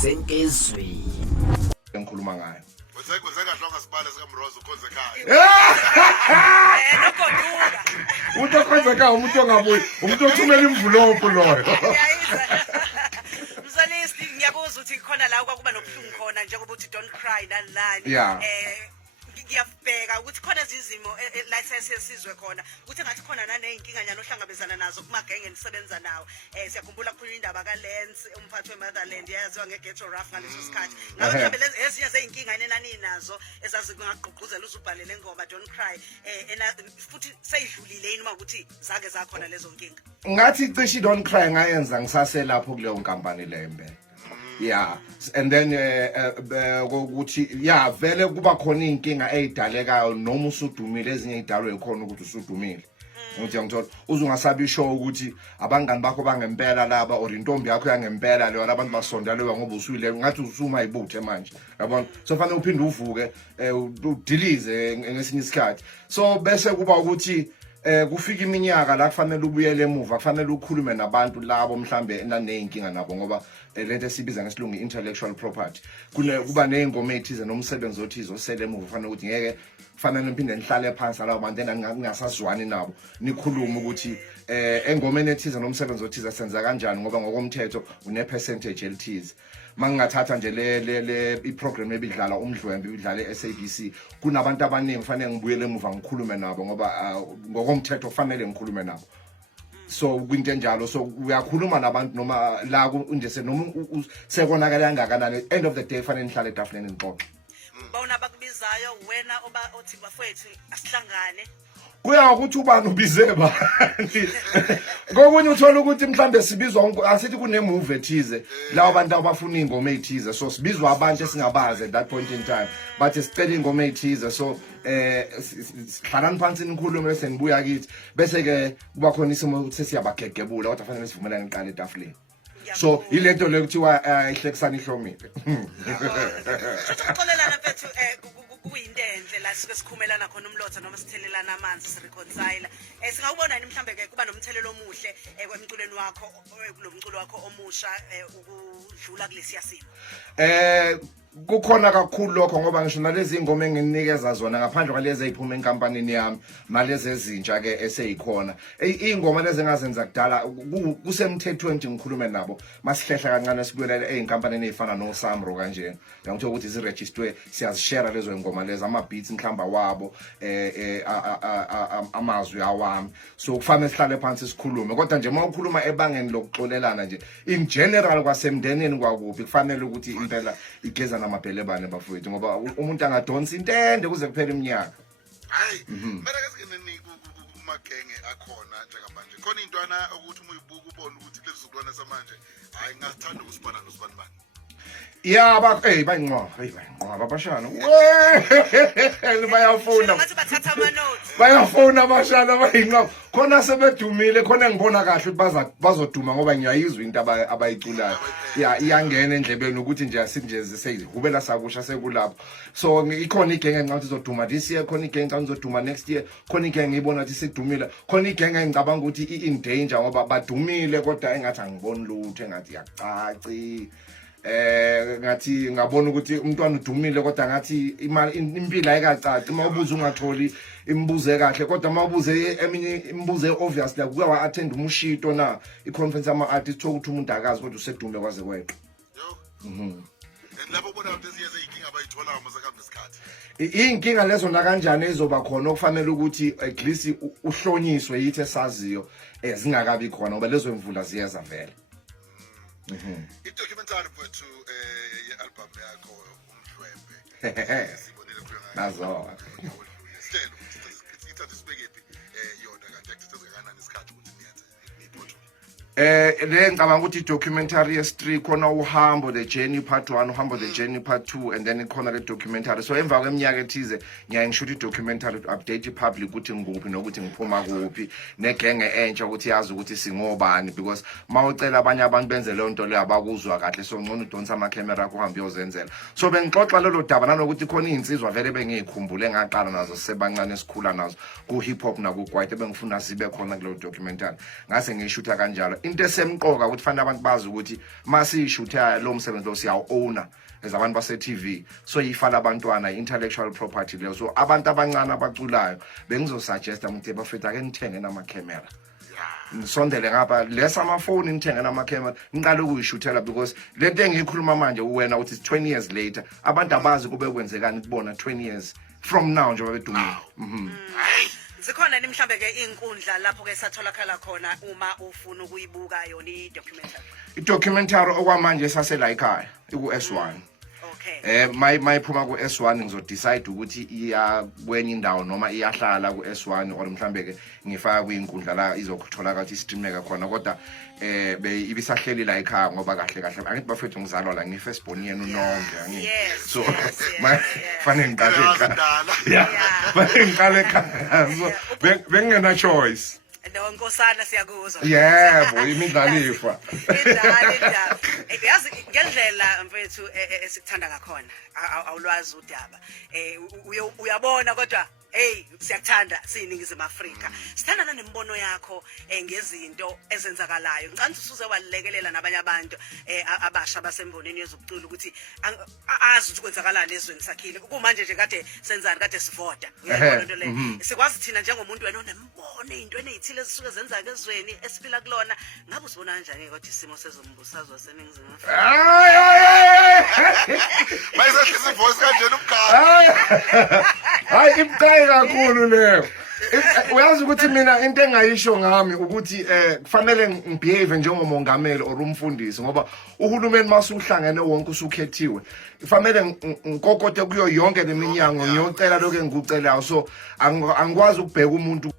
Senkezweni engikhuluma ngayo. Zengahlonga sibale sika Mrozo ukhonze ekhaya. Nogoduka. Umuntu okhonza ekhaya umuntu ongabuyi, umuntu othumela imvulopo loyo. Mzalisi ngiyakuzwa ukuthi khona la kwakuba nobuhlungu khona njengoba uthi don't cry nani. Yeah. Ngiyabheka ukuthi khona izimo license yesizwe khona ukuthi ngathi khona naneyinkinga nyalo ohlangabezana nazo kumagenge enisebenza nawo siyakhumbula kukhulunywa indaba kaLens umphathi weMotherland yaziwa ngeGhetto Rough ngaleso sikhathi ngabe mhlawumbe ezinye zeyinkinga enani nazo ezazi kungaqhuquzela uzubhalele ngoma don't cry futhi seyidlulile yini ukuthi zake zakhona lezo nkinga Ngathi cishe don't cry ngayenza ngisaselapho kuleyo nkampani lembe. Yeah, and then ukuthi yeah vele kuba khona inkinga ezidalekayo noma usudumile ezinye idalwe ikhona ukuthi usudumile. Uthi ngithola uzungasabi show ukuthi abangani bakho bangempela laba or intombi yakho yangempela leyo labantu basondalewa ngoba usuyile ngathi usuma ibuthe manje. Yabona? So fanele uphinde uvuke udilize ngesinye isikhathi. So bese kuba ukuthi kufika iminyaka la kufanele ubuyele emuva kufanele ukhulume nabantu labo mhlambe naneyinkinga nabo ngoba lento esibiza ngesilungu intellectual property kuba nezingoma ethize nomsebenzi othize osele emuva kufanele ukuthi ngeke kufanele niphinde nihlale phansi labo bantu ningasazwani nabo nikhulume ukuthi engomeni ethize nomsebenzi othize senza kanjani ngoba ngokomthetho une percentage elithize mangingathatha nje le iprogram ebidlala umdlwembe ibidlala SABC kunabantu abaningi kufanele ngibuyele emuva ngikhulume nabo ngoba ngokomthetho kufanele ngikhulume nabo so kwinto enjalo so uyakhuluma nabantu noma la nje noma sekonakala kangakanani end of the day fanele nihlale etafuleni nixoxe bawona bakubizayo wena oba othi bafethu asihlangane kuya ukuthi ubani ubize bani ngokunye uthola ukuthi mhlambe sibizwa asithi kunemovie ethize la abantu abafuna ingoma ethize so sibizwa abantu esingabazi at that point in time but sicela ingoma ethize so hlalani phansi nikhulume bese nibuya kithi bese ke kuba khona isimo ukuthi siyabagegebula kodwa fanele sivumelane iqala etafuleni so ilento le kuthiwa ihlekisana ihlomile Xolelana mfethu kuyinto enhle la sikhumelana khona umlotha noma sithelelana amanzi sireconcile singawubona yini mhlambe ke kuba nomthelelo omuhle kwemculweni wakho kulomculo wakho omusha ukudlula kulesiya simo kukhona kakhulu lokho ngoba ngisho nalezi ingoma enginikeza zona ngaphandle kwalezi eziphuma enkampanini yami nalezi ezintsha ke eseyikhona ingoma lezi engazenza kudala kusemthethweni nje ngikhulume nabo masihlehla kancane sibuyela einkampanini ezifana no Samro kanje ngitho ukuthi ziregisterwe siyazishare lezo ingoma lezi ama beats mhlamba wabo amazwi awami so kufanele sihlale phansi sikhulume kodwa nje mawukhuluma ebangeni lokuxolelana nje in general kwasemndeneni kwakuphi kufanele ukuthi impela igeza namabhelebane bafowethu ngoba umuntu angadonsa intende kuze kuphele iminyaka hayi mara ke singene kumagenge akhona njengamanje khona intwana ukuthi uma uyibuka ubone ukuthi lezizukulwane samanje hayi ngasithanda ukusibona nosibani bani yeah bayinqwa babashana bayafuna ngathi bathatha ama notes bayafuna abashana bayinqwa khona sebedumile khona ngibona kahle ukuthi bazoduma ngoba ngiyayizwa into abayiculayo iyangena endlebeni ukuthi nje asinje seyihubela sakusha sekulapho so ikhona igenge engicathi izoduma this year khona igenge engicathi izoduma next year khona igenge ngibona ukuthi sidumile khona igenge engicabanga ukuthi in danger ngoba badumile kodwa engathi angiboni lutho engathi yacaci ngathi ngabona ukuthi umntwana udumile kodwa ngathi imali impilo ayikacaci mawubuza ungatholi imibuzo ekahle kodwa mawubuze eminye imibuzo obvious la kuya wa attend umushito na iconference ama artists ukuthi umuntu akazi kodwa usedumile kwaze kweqa lapho bona ukuthi izinkinga abayithola amazakambe isikhathi inkinga lezo na kanjani ezoba khona okufanele ukuthi at least uhlonyiswe yithi esaziyo zingakabi khona ngoba lezo imvula ziyeza vele idocumentary phethu ye-album yakho umdlwembe sibonile kuyo ngayo nazo sihlelo sithatha sibekephi yona kanti akusekanani isikhathi ukuthi niyenze niphotho le ngicabanga ukuthi documentary yes3 khona uhambo the journey part 1 uhambo the journey part 2 and then ikhona le documentary so emva kweminyaka ethize ngishuthi documentary update public ukuthi ngikuphi nokuthi ngiphuma kuphi negenge entsha ukuthi yazi ukuthi singobani because mawucela abanye abantu benze le nto le abakuzwa kahle so ngcono udonsa ama camera akho uhambe uyozenzela so bengixoxa lelo daba nanokuthi khona izinsizwa vele bengikhumbule ngaqala nazo sebancane esikhula nazo ku hip hop na ku kwaito bengifuna sibe khona kulelo documentary ngase ngishutha kanjalo into esemqoka ukuthi fanele abantu bazi ukuthi masishutha lo msebenzi lo siyawu-owner as abantu base-TV so yifala abantwana i-intellectual property leyo so abantu abancane abaculayo bengizosuggesta ukuthi bafethu ake nithenge namakhemera nisondele ngapha lesa amafoni nithenge namakhemera niqale ukuyishuthela because lento engiyikhuluma manje wena uthi 20 years later abantu abazi kube kwenzekani kubona 20 years from now njengoba bedumile zikhona mhlambe ke inkundla lapho ke satholakala khona uma ufuna ukuyibuka yona i-documentary okwamanje sasela ekhaya iku-S1 okay mayiphuma ku-S1 ngizodecide ukuthi iya kwenye indawo noma iyahlala ku-S1 or mhlambe ke ngifaka kwinkundla la izokutholakala ukuthi streameka khona kodwa ibisahleli la ekhaya ngoba kahle angithi bafethu ngizalwa la ngi-first born yenu nonke angithi so fanele ngiqale ekhaya fanele ngiqale ekhaya so bengena choice Nkosana siyakuzwa yebo imidlalifa indaba yazi ngendlela mfethu esikuthanda ngakhona awulwazi udaba uyabona kodwa hey siyakuthanda siyiningizimu Afrika sithanda nanembono yakho ngezinto ezenzakalayo ngicela usuze walekelela nabanye abantu abasha basemboneni yezokucula ukuthi azi ukuthi kwenzakalani ezweni sakhile kumanje nje kade senzani kade sivoda uyabona into le sikwazi thina njengomuntu wena onembono izinto ezithile ezisuke zenzaka ezweni esiphila kulona ngabe usibona kanjani ukuthi isimo sezombusazwe seningizimu Afrika mayisehlisa ivoice kanjena ubugaba hayi ibucayi kakhulu leyo uyazi ukuthi mina into engayisho ngami ukuthi kufanele ngibehave njengomongameli or umfundisi ngoba uhulumeni masuhlangene wonke usukhethiwe kufanele ngikokote kuyo yonke leminyango ngiyocela lokho engikucelayo so angikwazi ukubheka umuntu